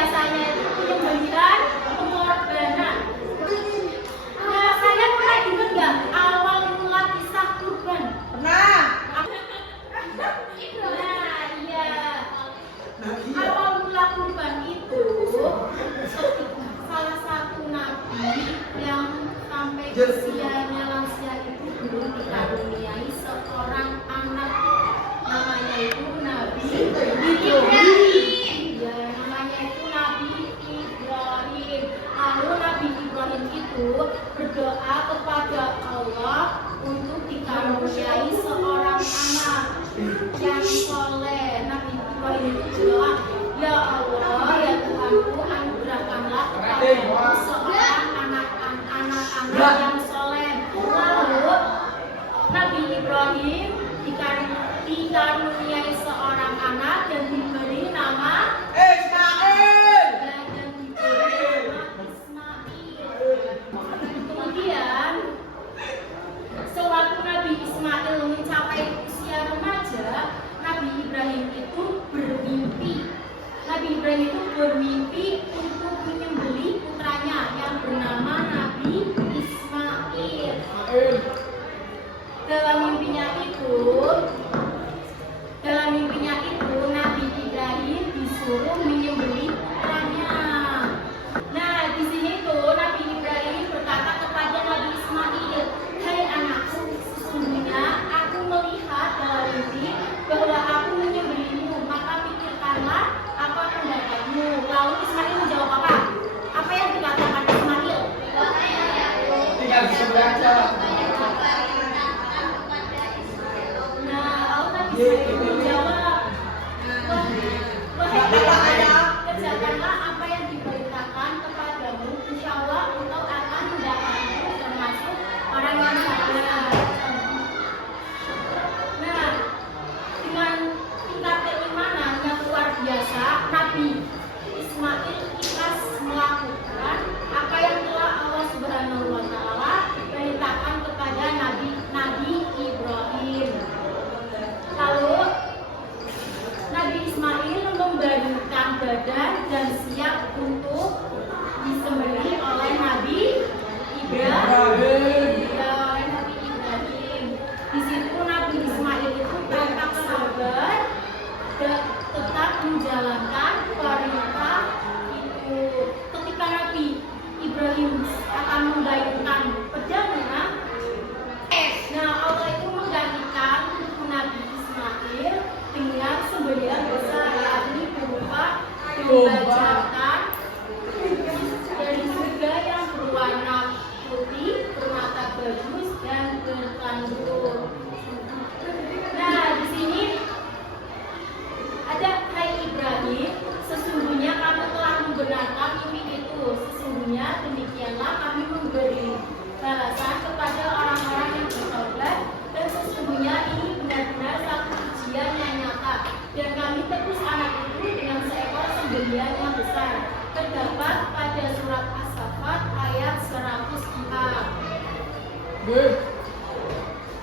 biasanya itu penyembelihan pengorbanan. Nah, saya pernah ingat nggak awal mula kisah kurban? Pernah. Nah, iya. Awal mula kurban itu salah satu nabi yang sampai usianya lansia itu belum dikaruniai seorang anak, namanya itu Nabi Ibrahim. Ya, namanya itu Nabi Ibrahim. Lalu Nabi Ibrahim itu berdoa kepada Allah untuk dikaruniai seorang anak yang soleh. Nabi Ibrahim itu berdoa, ya Allah, ya Tuhanku, anugerahkanlah kepadaku seorang anak-anak yang soleh. Lalu Nabi Ibrahim dikaruniai seorang anak dan diberi nama Ismail. Kemudian sewaktu Nabi Ismail mencapai usia remaja, Nabi Ibrahim itu bermimpi. Nabi Ibrahim itu bermimpi untuk menyembelih putranya yang bernama Nabi Ismail. Dalam mimpinya itu Nabi Ibrahim disuruh menyembelih putranya. Nah, di sini tuh Nabi Ibrahim berkata kepada Nabi Ismail, hai anakku, sesungguhnya aku melihat dalam mimpi bahwa aku menyembelihmu, maka pikirkanlah apa pendapatmu. Lalu Ismail menjawab apa? Apa yang dikatakan Ismail? Tinggal disebelah aja. Menjawab, wahai kerjakanlah apa yang diperintahkan kepadamu, insya Allah engkau akan mendapatkan termasuk orang yang sabar. Nah, dengan tingkat keimanan yang luar biasa, Nabi Ismail ikhlas melakukan apa yang telah Allah Subhanahu wa Ta'ala perintahkan kepada Nabi Ibrahim. Lalu Nabi Ismail membaringkan badan dan siap untuk disembelih oleh Nabi Ibrahim. Di situ Nabi Ismail itu tetap sabar dan tetap menjalankan perintah itu. Ketika Nabi Ibrahim akan membaringkan pedangnya, Allah itu menggantikan Nabi Ismail dengan sembelihan besar, yakni berupa domba jantan dari surga yang berwarna putih, bermata bagus dan bertanduk. Nah, di sini ada, hai Ibrahim, sesungguhnya kamu telah membenarkan mimpi itu. Sesungguhnya demikianlah kami memberi balasan kepada orang-orang yang bertobat, dan sesungguhnya ini benar-benar satu ujian yang nyata, dan kami tebus anak itu dengan seekor sembelihan yang besar. Terdapat pada surat As-Saffat ayat 104.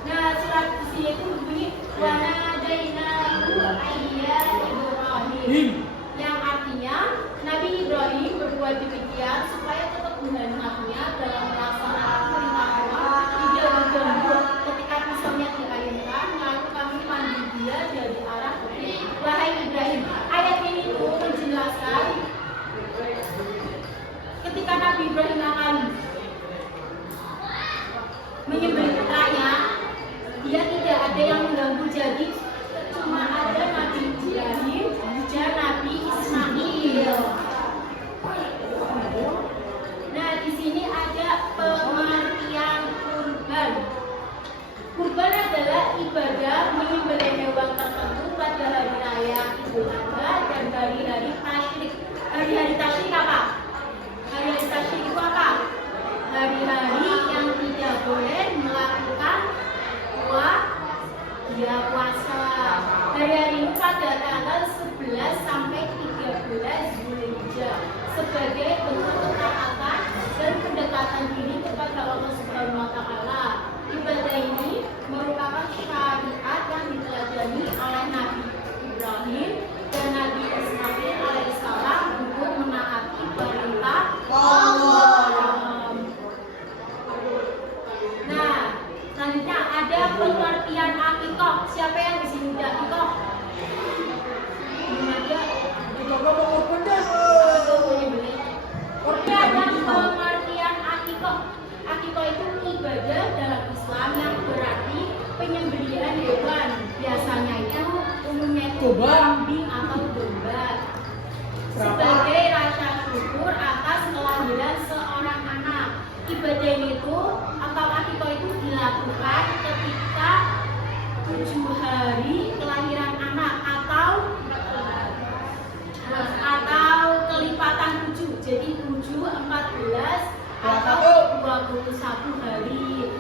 Nah, surat di sini itu berbunyi wa nadainahu ayya Ibrahim, yang artinya Nabi Ibrahim berbuat demikian supaya tetap berhati-hatinya dalam melaksanakan perintah Allah, tidak bergembur ketika pisaunya diayunkan, lalu kami panggil dia dari arah kiri. Wahai Ibrahim, ayat ini tuh menjelaskan ketika Nabi Ibrahim akan menyembelih putranya, dia tidak ada yang mengganggu, jadi cuma ada Nabi Ibrahim dan Nabi Ismail. Nah, di sini ada pengertian kurban. Kurban adalah ibadah menyembelih hewan tertentu pada hari raya Idul Adha dan hari-hari tasyrik. Hari-hari tasyrik apa? Hari-hari tasyrik itu apa? Hari-hari yang tidak boleh melakukan puasa. Hari-hari ini pada tanggal 11 sampai 13 Zulhijjah sebagai bentuk ketaatan dan pendekatan diri kepada Allah Subhanahu wa Ta'ala. Ibadah ini merupakan syariat yang diteladani oleh Nabi Ibrahim dan Nabi Ismail alaihissalam untuk kambing atau domba sebagai rasa syukur atas kelahiran seorang anak. Ibadah itu atau akikah itu dilakukan ketika 7 hari kelahiran anak atau kelipatan 7, jadi 7, 14 atau 21 hari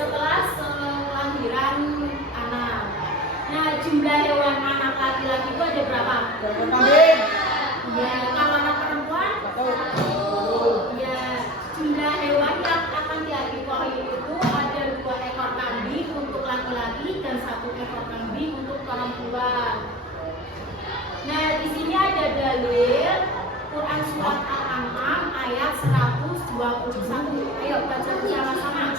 setelah kelahiran anak. Nah, jumlah hewan anak laki-laki itu ada berapa? Kambing. Ya, kalau anak perempuan? Ya, jumlah hewan yang akan diakikahi itu ada 2 ekor kambing untuk laki-laki dan 1 ekor kambing untuk perempuan. Nah, di sini ada dalil Quran surat Al-An'am ayat 121. Ayo baca bersama-sama.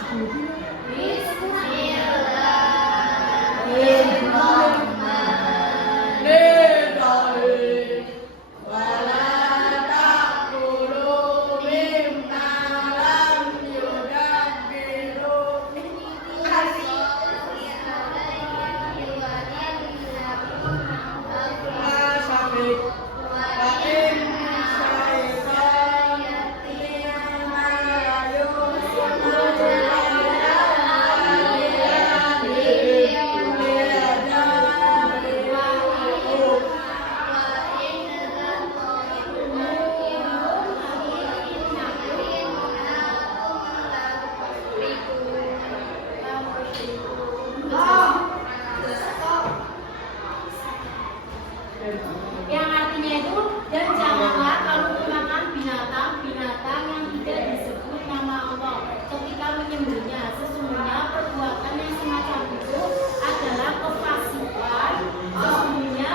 Yang artinya itu, dan janganlah kamu memakan binatang-binatang yang tidak disebut nama Allah ketika menyembelihnya. Sesungguhnya perbuatan yang semacam itu adalah kefasikan. Sesungguhnya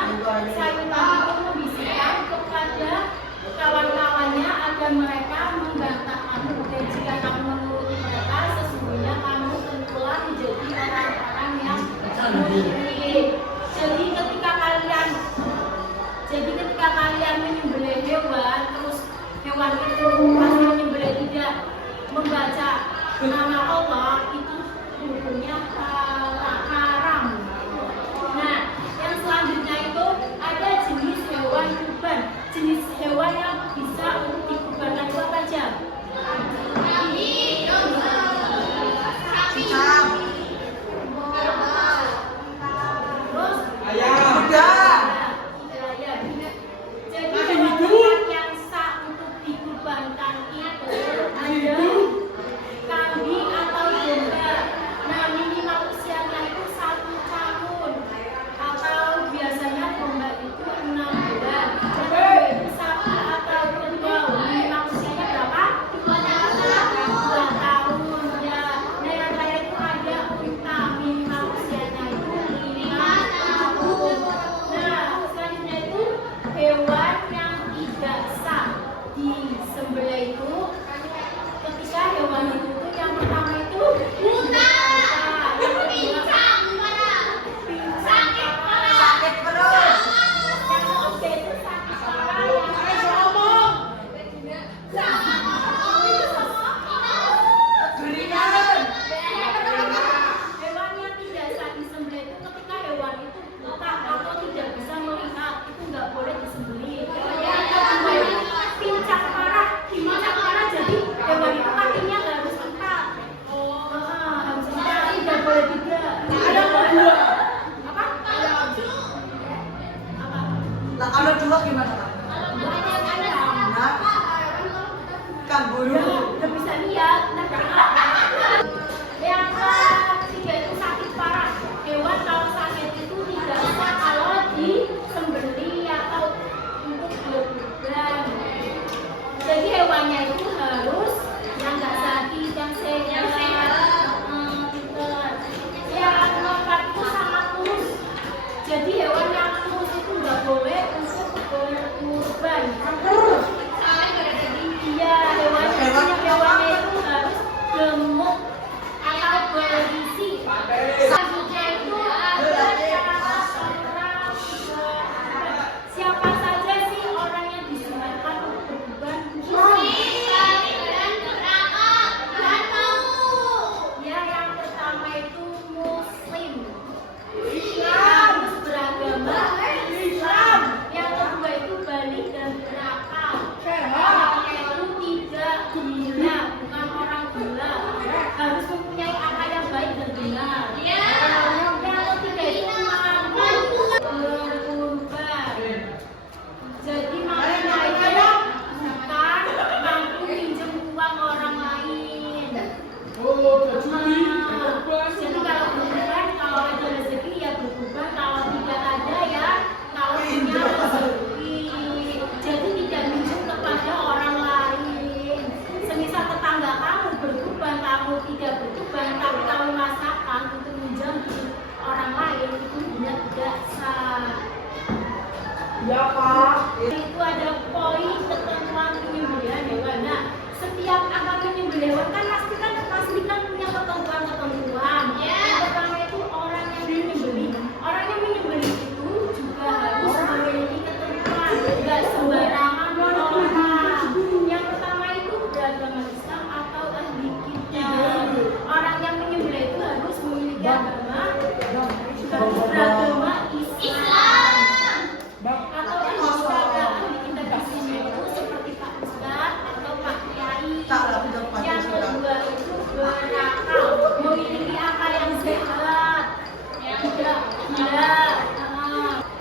syaitan itu membisikkan kepada kawan-kawannya agar mereka membantah kamu, dan jika kamu menuruti mereka, sesungguhnya kamu tentulah menjadi orang-orang yang musyrik. Jadi ketika kalian menyembelih hewan, terus hewan itu pas menyembelih tidak membaca nama Allah, itu hukumnya haram. Nah, yang selanjutnya itu ada jenis hewan kurban. Jenis hewan yang bisa untuk dikurbankan itu apa aja? Kambing, domba, sapi, terus Ayam. Kambing atau domba. Nah, minimal usianya itu 1 tahun, atau biasanya domba itu 6 bulan. Jadi sapi atau kerbau minimal usianya berapa? 2 tahun ya. Nah, yang lain itu ada unta, minimal usianya itu 5 tahun. Nah, selanjutnya itu hewan yang tidak sah disembelih itu ketika hewan itu yang pertama itu unta, yang kedua Sakit perut. yang ketiga itu sakit parah, hewan yang tidak sah disembelih itu ketika hewan itu buta atau tidak bisa melihat, itu nggak boleh disembelih. Yang kedua itu pincang parah, jadi hewan itu kakinya harus 4. Harus 4, tidak boleh 3. Ada kedua. Apa? Lah kalau 2 gimana? Kanguru. Udah bisa lihat. Yang ketiga itu sakit parah. Hewan kalau sakit itu tidak sah kalau disembelih atau untuk berkurban. Jadi hewannya itu harus yang nggak sakit, yang sehat, pintar. Yang keempat itu sangat kurus. Jadi hewan yang kurus itu nggak boleh untuk berkurban. Iya, hewan Ya Pak. Itu ada poin ketentuan penyembelihan hewan. Nah, setiap akan menyembelih hewan kan pastikan punya ketentuan-ketentuan. Yang pertama itu orang yang menyembelih. Orang yang menyembelih itu juga harus memiliki ketentuan, tidak sembarangan orang. Yang pertama itu beragama Islam atau ahli kitab. Orang yang menyembelih itu harus memiliki beragama Islam. Atau ahli kitab di sini itu seperti Pak Ustadz atau Pak Kiai. Yang kedua itu berakal, memiliki akal yang sehat, tidak gila.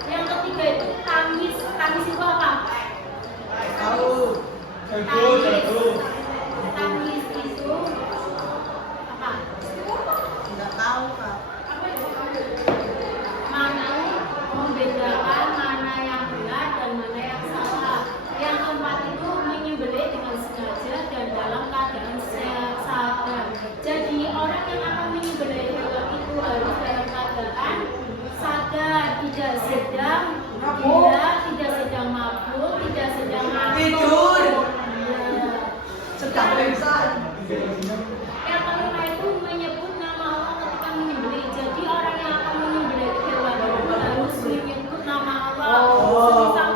Yang ketiga itu tamis itu apa? Tahu. Tamis itu apa? Tidak tahu Kak. Mana membedakan mana yang benar dan mana yang salah. Yang keempat itu menyembelih dengan sengaja dan dalam keadaan sadar. Jadi orang yang akan menyembelih hewan itu harus dalam keadaan sadar, tidak sedang gila, tidak sedang mabuk, tidak sedang Tidur. Ya. Sedang pingsan. Yang kelima itu menyebut nama Allah ketika menyembelih. Jadi orang yang akan menyembelih hewan itu harus menyebut nama Allah. Semisal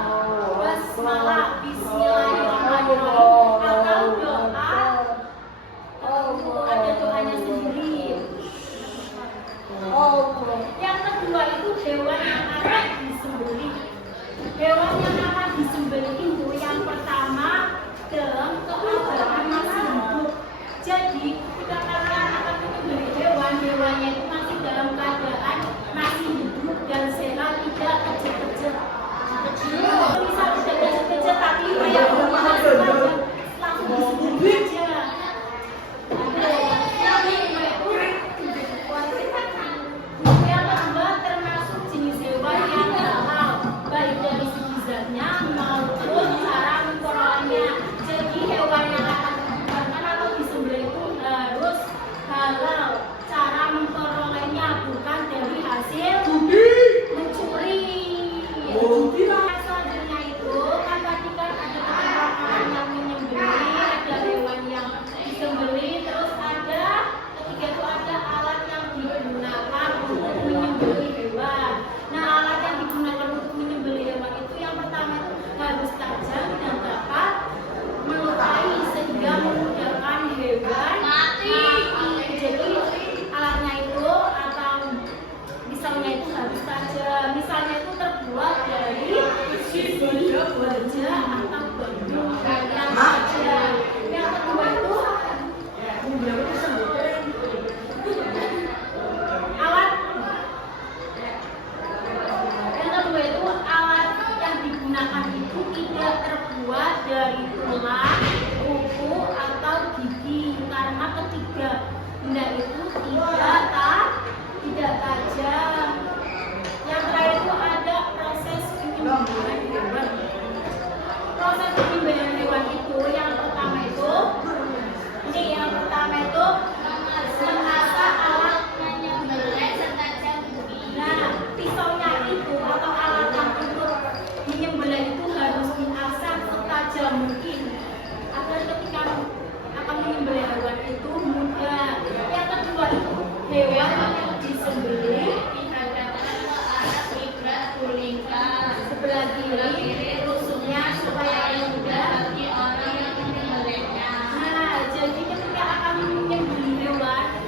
basmalah, bismillahirrahmanirrahim, atau doa. Itu ada doanya sendiri. Yang kedua itu hewan yang akan disembelih. Hewan yang akan disembelih itu yang pertama dalam keadaan masih hidup. Jadi ketika kalian akan menyembelih hewannya itu masih dalam keadaan masih hidup dan sehat, tidak kecil-kecil. Misal tidak kecil-kecil tapi kayak langsung disembelih aja. Yang kedua termasuk jenis hewan yang halal, baik dari segi zatnya maupun cara memperolehnya. Jadi hewan yang akan dikurbankan atau disembelih itu harus halal. Cara memperolehnya bukan dari hasil mencuri. Selanjutnya itu kan tadi kan ada orang yang menyembelih, ada hewan yang disembelih, terus ada ketiga itu ada alat yang digunakan untuk menyembelih hewan. Nah, alat yang digunakan untuk menyembelih hewan itu yang pertama itu harus tajam dan dapat melukai sehingga memudahkan hewan mati. Jadi alatnya itu atau misalnya itu harus tajam, misalnya itu terbuat dari besi, baja atau bambu yang tajam. Yang kedua itu alat yang digunakan itu tidak terbuat dari tulang, kuku atau gigi karena ketiga benda itu tidak tajam. Yang terakhir itu ada proses penyembelihan hewan. Proses penyembelihan hewan itu yang pertama itu mengasah alat menyembelih setajam gigi. Nah, pisaunya itu atau alat yang untuk menyembelih itu harus diasah setajam mungkin agar ketika akan menyembelih hewan itu mudah. Yang kedua itu hewan yang disembelih dihadapkan ke arah kiblat kulingkan sebelah kiri rusuknya supaya mudah bagi orang yang menyembelihnya. Nah, jadi ketika akan menyembelih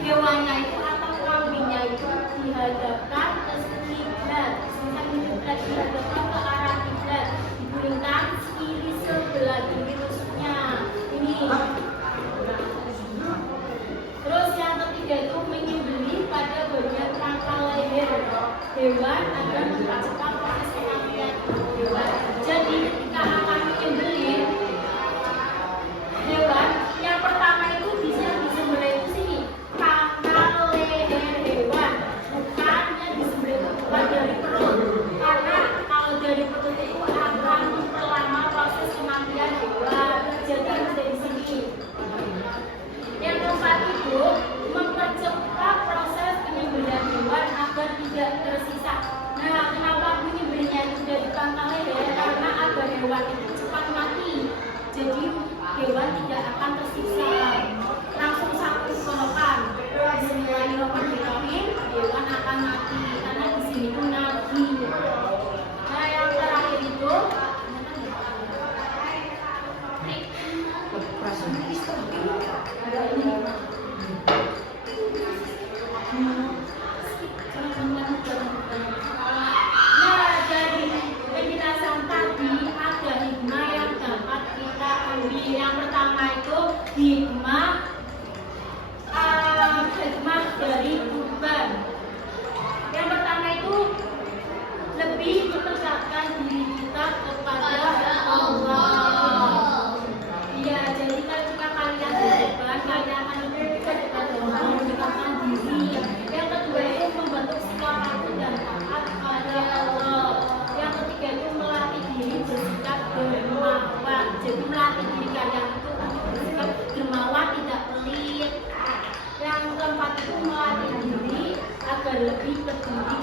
hewannya itu atau kambingnya itu dihadapkan ke kiblat. Misalnya dihadapkan ke arah kiblat, digulingkan kiri sebelah kiri rusuknya. Ini. Terus yang ketiga itu menyembelih pada bagian pangkal leher hewan agar mempercepat proses kematian hewan. Jadi ketika akan menyembelih hewan, yang pertama itu bisa disembelih itu sini pangkal leher hewan, bukannya disembelih bukan dari perut. Karena kalau dari perut itu akan memperlama proses kematian hewan. Jadi harus dari sini. Yang keempat itu mempercepat proses penyembelihan hewan agar tidak tersisa. hewan itu cepat mati. Jadi hewan tidak akan tersiksa. Langsung satu kolokan. Bismillahirrahmanirrahim. Hewan akan mati karena di sini itu nabi. Nah yang terakhir itu ada ini. Nah, dari penjelasan tadi ada hikmah yang dapat kita ambil. Yang pertama itu hikmah dari kurban. Yang pertama itu lebih mendekatkan diri kita kepada Allah. Iya, jadi ketika kalian berkorban, kalian akan lebih dekat kepada Allah, mendekatkan diri. Yang kedua itu membentuk sikap patuh dan taat kepada Allah. Yang ketiga itu melatih diri bersikap dermawan. Jadi melatih diri kalian itu untuk bersikap dermawan, tidak pelit. Yang keempat itu melatih diri agar lebih peduli